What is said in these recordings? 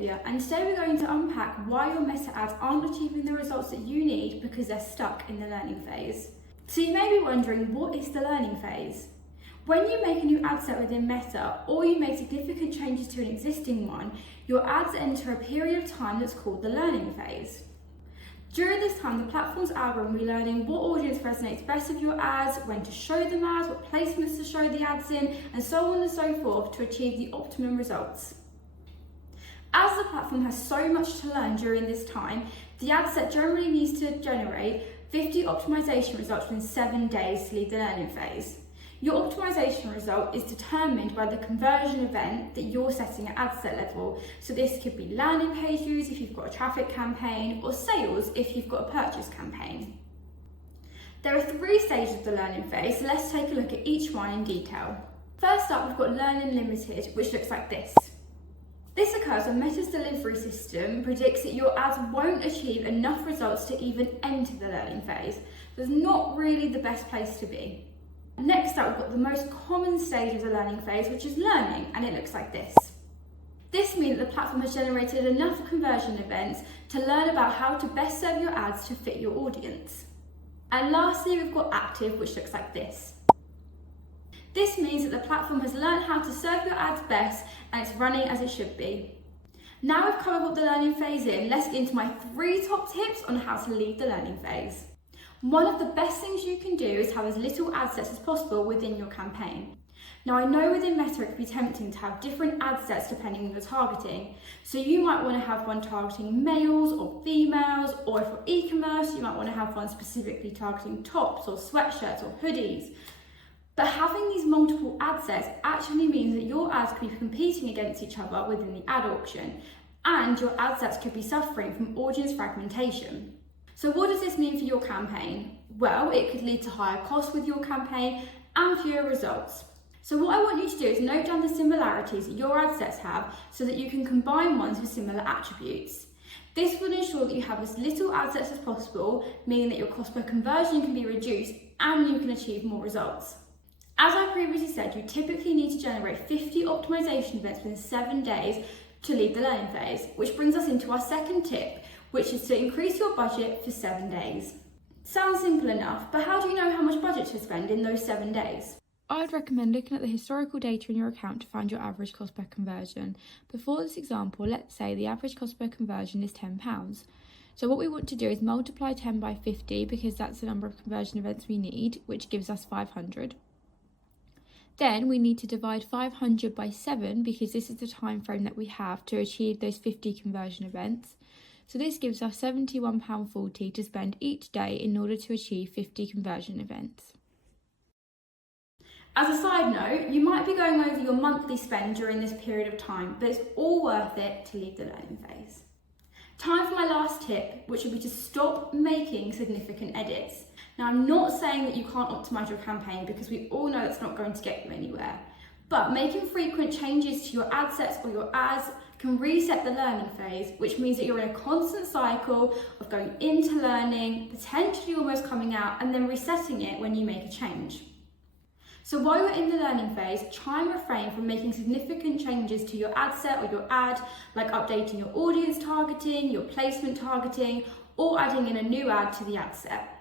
Olivia, and today we're going to unpack why your meta ads aren't achieving the results that you need because they're stuck in the learning phase. So you may be wondering, what is the learning phase? When you make a new ad set within Meta, or you make significant changes to an existing one, your ads enter a period of time that's called the learning phase. During this time, the platform's algorithm will be learning what audience resonates best with your ads, when to show them ads, what placements to show the ads in, and so on and so forth to achieve the optimum results. As the platform has so much to learn during this time, the ad set generally needs to generate 50 optimization results within 7 days to leave the learning phase. Your optimization result is determined by the conversion event that you're setting at ad set level. So this could be landing page views if you've got a traffic campaign, or sales if you've got a purchase campaign. There are 3 stages of the learning phase, so let's take a look at each one in detail. First up, we've got Learning Limited, which looks like this. This occurs when Meta's delivery system predicts that your ads won't achieve enough results to even enter the learning phase. So it's not really the best place to be. Next up, we've got the most common stage of the learning phase, which is learning, and it looks like this. This means that the platform has generated enough conversion events to learn about how to best serve your ads to fit your audience. And lastly, we've got active, which looks like this. This means that the platform has learned how to serve your ads best and it's running as it should be. Now we've covered what the learning phase is, let's get into my 3 top tips on how to leave the learning phase. One of the best things you can do is have as little ad sets as possible within your campaign. Now I know within Meta it can be tempting to have different ad sets depending on your targeting. So you might want to have one targeting males or females, or for e-commerce you might want to have one specifically targeting tops or sweatshirts or hoodies. But having these multiple ad sets actually means that your ads could be competing against each other within the ad auction, and your ad sets could be suffering from audience fragmentation. So what does this mean for your campaign? Well, it could lead to higher costs with your campaign and fewer results. So what I want you to do is note down the similarities that your ad sets have so that you can combine ones with similar attributes. This will ensure that you have as little ad sets as possible, meaning that your cost per conversion can be reduced and you can achieve more results. As I previously said, you typically need to generate 50 optimization events within 7 days to leave the learning phase, which brings us into our second tip, which is to increase your budget for 7 days. Sounds simple enough, but how do you know how much budget to spend in those 7 days? I'd recommend looking at the historical data in your account to find your average cost per conversion. Before this example, let's say the average cost per conversion is £10. So what we want to do is multiply 10 by 50 because that's the number of conversion events we need, which gives us 500. Then we need to divide 500 by 7 because this is the time frame that we have to achieve those 50 conversion events. So this gives us £71.40 to spend each day in order to achieve 50 conversion events. As a side note, you might be going over your monthly spend during this period of time, but it's all worth it to leave the learning phase. Time for my last tip, which would be to stop making significant edits. Now, I'm not saying that you can't optimize your campaign because we all know it's not going to get you anywhere, but making frequent changes to your ad sets or your ads can reset the learning phase, which means that you're in a constant cycle of going into learning, potentially almost coming out, and then resetting it when you make a change. So while you're in the learning phase, try and refrain from making significant changes to your ad set or your ad, like updating your audience targeting, your placement targeting, or adding in a new ad to the ad set.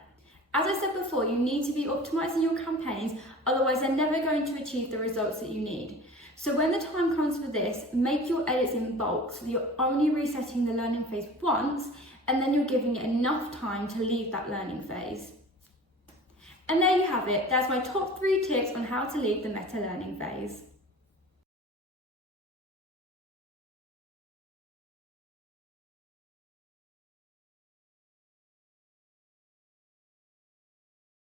As I said before, you need to be optimizing your campaigns, otherwise they're never going to achieve the results that you need. So when the time comes for this, make your edits in bulk so that you're only resetting the learning phase once, and then you're giving it enough time to leave that learning phase. And there you have it. That's my top 3 tips on how to leave the Meta learning phase.